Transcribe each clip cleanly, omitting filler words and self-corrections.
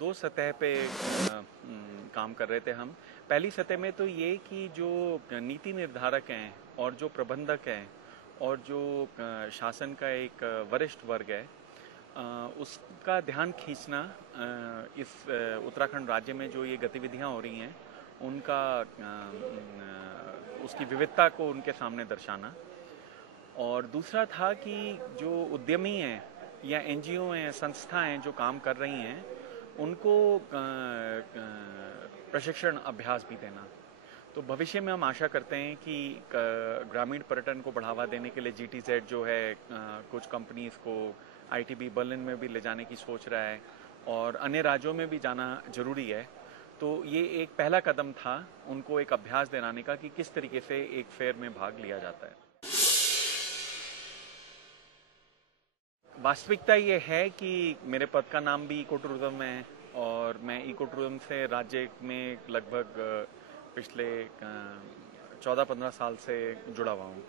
दो सतह पे काम कर रहे थे हम। पहली सतह में तो ये कि जो नीति निर्धारक हैं और जो प्रबंधक हैं और जो शासन का एक वरिष्ठ वर्ग है, उसका ध्यान खींचना, इस उत्तराखंड राज्य में जो ये गतिविधियां हो रही हैं उनका उसकी विविधता को उनके सामने दर्शाना। और दूसरा था कि जो उद्यमी हैं या एनजीओ हैं, संस्था हैं जो काम कर रही हैं, उनको प्रशिक्षण अभ्यास भी देना। तो भविष्य में हम आशा करते हैं कि ग्रामीण पर्यटन को बढ़ावा देने के लिए GTZ जो है कुछ कंपनीज को ITB बर्लिन में भी ले जाने की सोच रहा है और अन्य राज्यों में भी जाना जरूरी है। तो ये एक पहला कदम था उनको एक अभ्यास दिलाने का कि किस तरीके से एक फेयर में भाग लिया जाता है। वास्तविकता ये है कि मेरे पद का नाम भी इको टूरिज्म है और मैं इको टूरिज्म से राज्य में लगभग पिछले 14-15 साल से जुड़ा हुआ हूँ।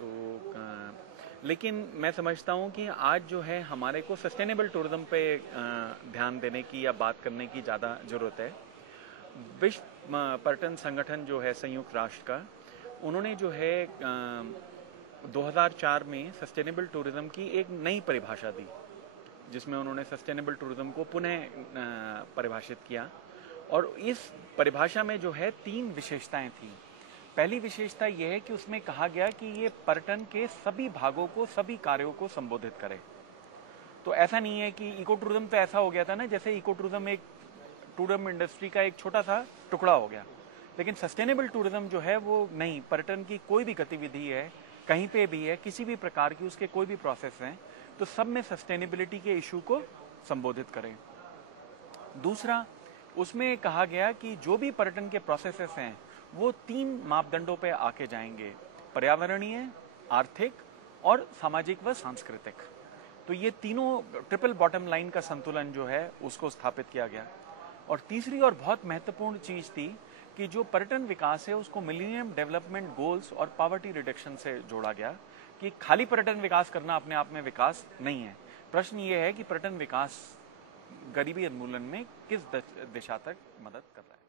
तो लेकिन मैं समझता हूँ कि आज जो है हमारे को सस्टेनेबल टूरिज्म पे ध्यान देने की या बात करने की ज़्यादा ज़रूरत है। विश्व पर्यटन संगठन जो है संयुक्त राष्ट्र का, उन्होंने जो है 2004 में सस्टेनेबल टूरिज्म की एक नई परिभाषा दी, जिसमें उन्होंने सस्टेनेबल टूरिज्म को पुनः परिभाषित किया। और इस परिभाषा में जो है 3 विशेषताएं थी। पहली विशेषता यह है कि उसमें कहा गया कि ये पर्यटन के सभी भागों को, सभी कार्यों को संबोधित करे। तो ऐसा नहीं है कि इको टूरिज्म तो ऐसा हो गया था ना, जैसे इको टूरिज्म एक टूरिज्म इंडस्ट्री का एक छोटा सा टुकड़ा हो गया। लेकिन सस्टेनेबल टूरिज्म जो है वो नहीं, पर्यटन की कोई भी गतिविधि है, कहीं पे भी है, किसी भी प्रकार की उसके कोई भी प्रोसेस हैं, तो सब में सस्टेनेबिलिटी के इशू को संबोधित करें। दूसरा, उसमें कहा गया कि जो भी पर्यटन के प्रोसेसेस हैं वो 3 मापदंडों पे आके जाएंगे: पर्यावरणीय, आर्थिक और सामाजिक व सांस्कृतिक। तो ये तीनों ट्रिपल बॉटम लाइन का संतुलन जो है उसको स्थापित किया गया। और तीसरी और बहुत महत्वपूर्ण चीज थी कि जो पर्यटन विकास है उसको मिलेनियम डेवलपमेंट गोल्स और पॉवर्टी रिडक्शन से जोड़ा गया, कि खाली पर्यटन विकास करना अपने आप में विकास नहीं है। प्रश्न ये है कि पर्यटन विकास गरीबी उन्मूलन में किस दिशा तक मदद कर रहा है।